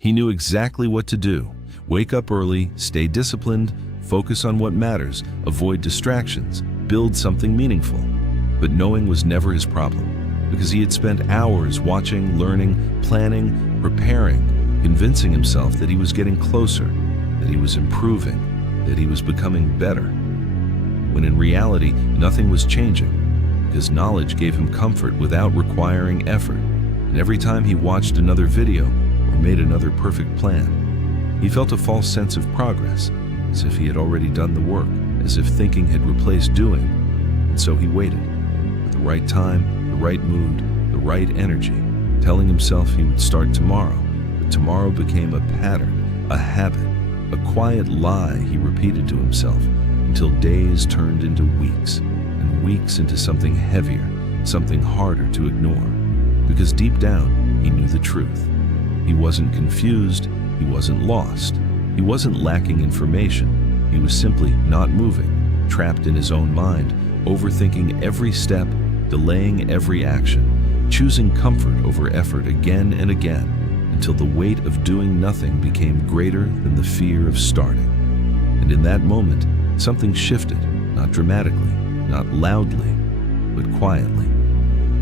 He knew exactly what to do. Wake up early, stay disciplined, focus on what matters, avoid distractions, build something meaningful. But knowing was never his problem, because he had spent hours watching, learning, planning, preparing, convincing himself that he was getting closer, that he was improving, that he was becoming better. When in reality, nothing was changing, because knowledge gave him comfort without requiring effort. And every time he watched another video or made another perfect plan, he felt a false sense of progress, as if he had already done the work, as if thinking had replaced doing. And so he waited, at the right time, the right mood, the right energy, telling himself he would start tomorrow. But tomorrow became a pattern, a habit, a quiet lie he repeated to himself, until days turned into weeks, and weeks into something heavier, something harder to ignore. Because deep down, he knew the truth. He wasn't confused, he wasn't lost, he wasn't lacking information. He was simply not moving, trapped in his own mind, overthinking every step, delaying every action, choosing comfort over effort again and again, until the weight of doing nothing became greater than the fear of starting. And in that moment, something shifted, not dramatically, not loudly, but quietly.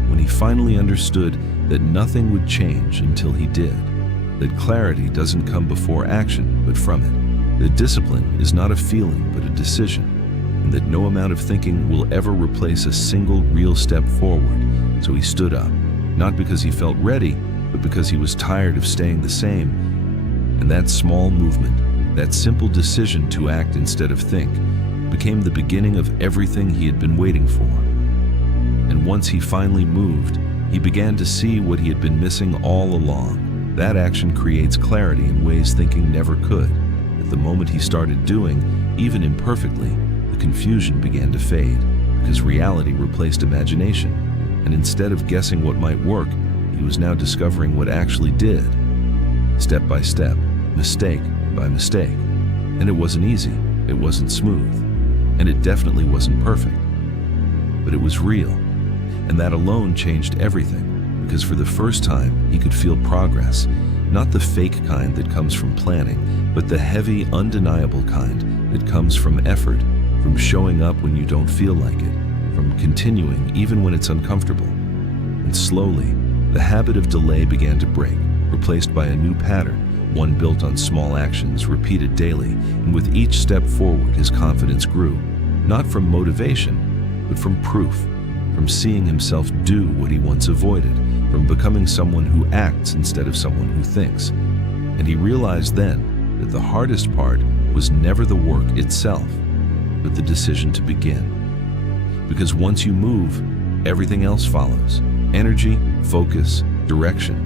When he finally understood that nothing would change until he did, that clarity doesn't come before action, but from it, that discipline is not a feeling, but a decision, and that no amount of thinking will ever replace a single real step forward. So he stood up, not because he felt ready, but because he was tired of staying the same. And that small movement, that simple decision to act instead of think, became the beginning of everything he had been waiting for. And once he finally moved, he began to see what he had been missing all along. That action creates clarity in ways thinking never could. At the moment he started doing, even imperfectly, the confusion began to fade, because reality replaced imagination. And instead of guessing what might work, he was now discovering what actually did. Step by step, mistake by mistake. And it wasn't easy, it wasn't smooth, and it definitely wasn't perfect. But it was real, and that alone changed everything, because for the first time he could feel progress, not the fake kind that comes from planning, but the heavy, undeniable kind that comes from effort, from showing up when you don't feel like it, from continuing even when it's uncomfortable. And slowly, the habit of delay began to break, replaced by a new pattern, one built on small actions repeated daily, and with each step forward his confidence grew, not from motivation, but from proof, from seeing himself do what he once avoided, from becoming someone who acts instead of someone who thinks. And he realized then that the hardest part was never the work itself, but the decision to begin. Because once you move, everything else follows: energy, focus, direction.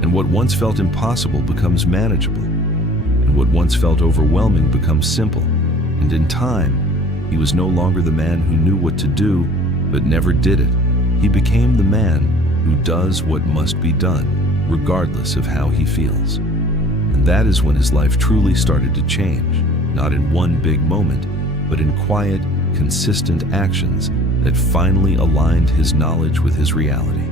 And what once felt impossible becomes manageable, and what once felt overwhelming becomes simple. And in time, he was no longer the man who knew what to do, but never did it. He became the man who does what must be done, regardless of how he feels. And that is when his life truly started to change, not in one big moment, but in quiet, consistent actions that finally aligned his knowledge with his reality.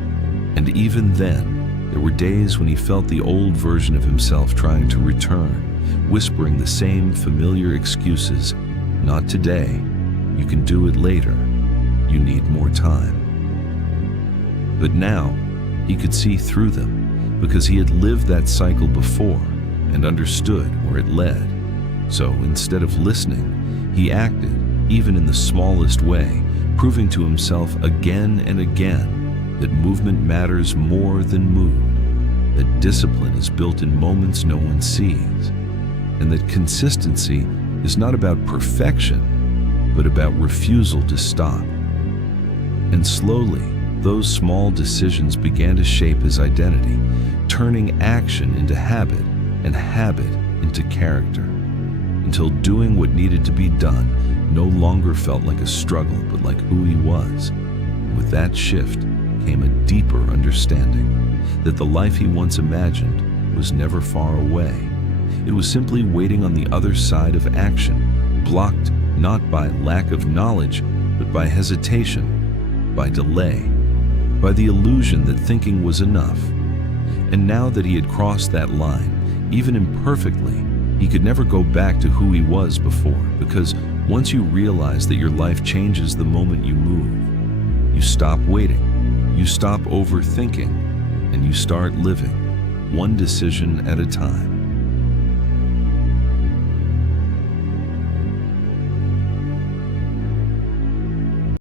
And even then, there were days when he felt the old version of himself trying to return, whispering the same familiar excuses: not today, you can do it later, you need more time. But now, he could see through them, because he had lived that cycle before and understood where it led. So instead of listening, he acted, even in the smallest way, proving to himself again and again that movement matters more than mood, that discipline is built in moments no one sees, and that consistency is not about perfection, but about refusal to stop. And slowly, those small decisions began to shape his identity, turning action into habit and habit into character, until doing what needed to be done no longer felt like a struggle, but like who he was. And with that shift came a deeper understanding that the life he once imagined was never far away. It was simply waiting on the other side of action, blocked not by lack of knowledge, but by hesitation, by delay, by the illusion that thinking was enough. And now that he had crossed that line, Even imperfectly, he could never go back to who he was before, because once you realize that your life changes the moment you move, you stop waiting, you stop overthinking, and you start living, one decision at a time.